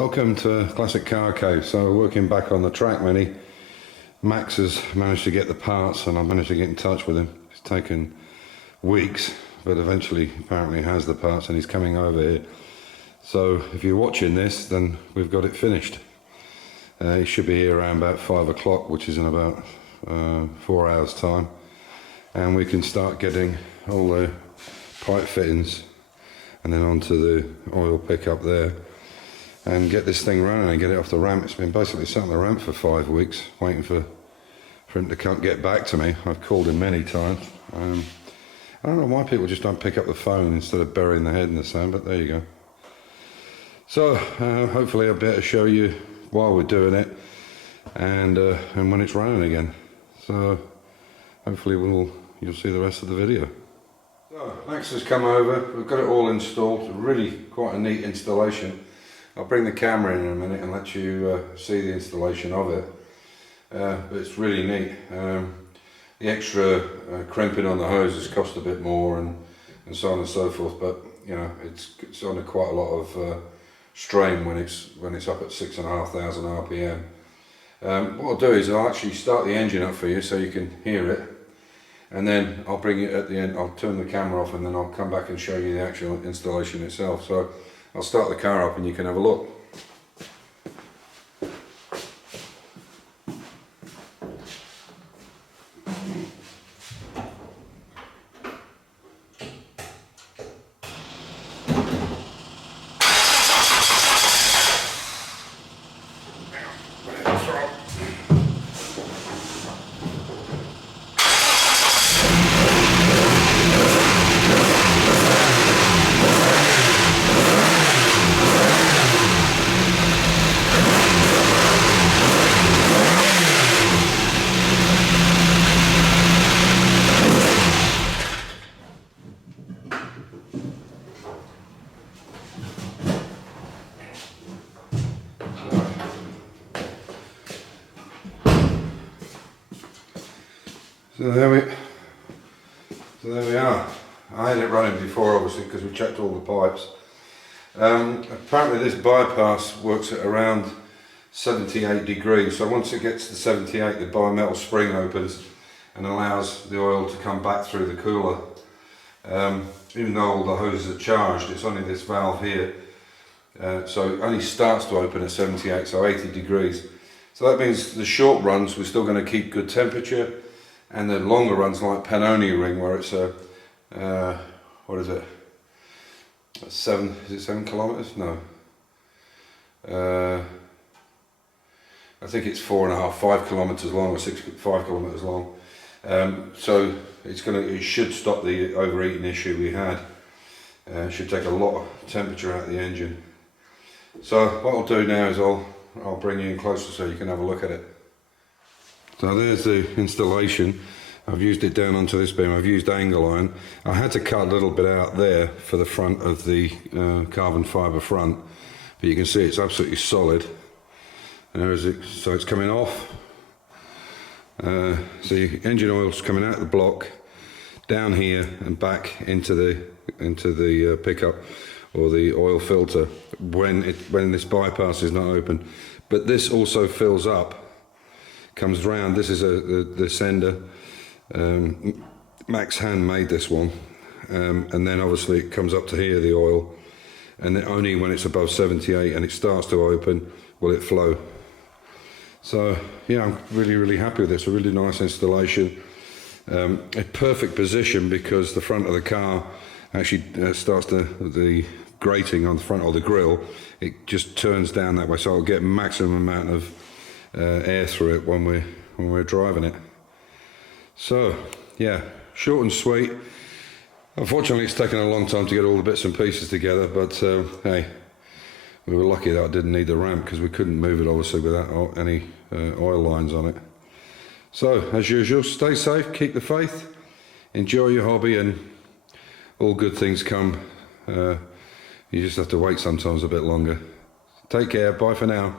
Welcome to Classic Car Cave. So working back on the track mini, Max has managed to get the parts and I've managed to get in touch with him. It's taken weeks, but eventually apparently has the parts and he's coming over here. So if you're watching this, then we've got it finished. He should be here around about 5 o'clock, which is in about 4 hours time. And we can start getting all the pipe fittings and then onto the oil pickup there and get this thing running and get it off the ramp. It's been basically sat on the ramp for 5 weeks waiting for him to get back to me. I've called him many times. I don't know why people just don't pick up the phone instead of burying their head in the sand, but there you go. So hopefully I'll be able to show you while we're doing it and when it's running again. So hopefully you'll see the rest of the video. So Max has come over, we've got it all installed, really quite a neat installation. I'll bring the camera in a minute and let you see the installation of it, but it's really neat. The extra crimping on the hose has cost a bit more and so on and so forth, but you know it's under quite a lot of strain when it's up at 6,500 RPM. What I'll do is I'll actually start the engine up for you so you can hear it, and then I'll bring it at the end. I'll turn the camera off and then I'll come back and show you the actual installation itself. So I'll start the car up and you can have a look. So there we are. I had it running before obviously because we checked all the pipes. Apparently this bypass works at around 78 degrees, so once it gets to 78 the bimetal spring opens and allows the oil to come back through the cooler. Even though all the hoses are charged, it's only this valve here, so it only starts to open at 78, so 80 degrees. So that means the short runs we're still going to keep good temperature, and the longer runs like Pannonia ring where it's a, what is it, 7 kilometers? No. I think it's 5 kilometers long or 5 kilometers long. So it should stop the overheating issue we had. It should take a lot of temperature out of the engine. So what I'll do now is I'll bring you in closer so you can have a look at it. So there's the installation. I've used it down onto this beam. I've used angle iron. I had to cut a little bit out there for the front of the carbon fibre front, but you can see it's absolutely solid. So it's coming off. So the engine oil's coming out of the block, down here and back into the pickup or the oil filter when this bypass is not open. But this also fills up. Comes round. This is the sender. Max hand made this one, and then obviously it comes up to here, the oil, and then only when it's above 78 and it starts to open will it flow. So yeah, I'm really happy with this. A really nice installation. A perfect position because the front of the car actually starts the grating on the front of the grille. It just turns down that way, so I'll get maximum amount of air through it when we're driving it. So yeah, short and sweet. Unfortunately it's taken a long time to get all the bits and pieces together, but hey, we were lucky that I didn't need the ramp because we couldn't move it obviously without any oil lines on it. So as usual, stay safe, keep the faith, enjoy your hobby, and all good things come. You just have to wait sometimes a bit longer. Take care, bye for now.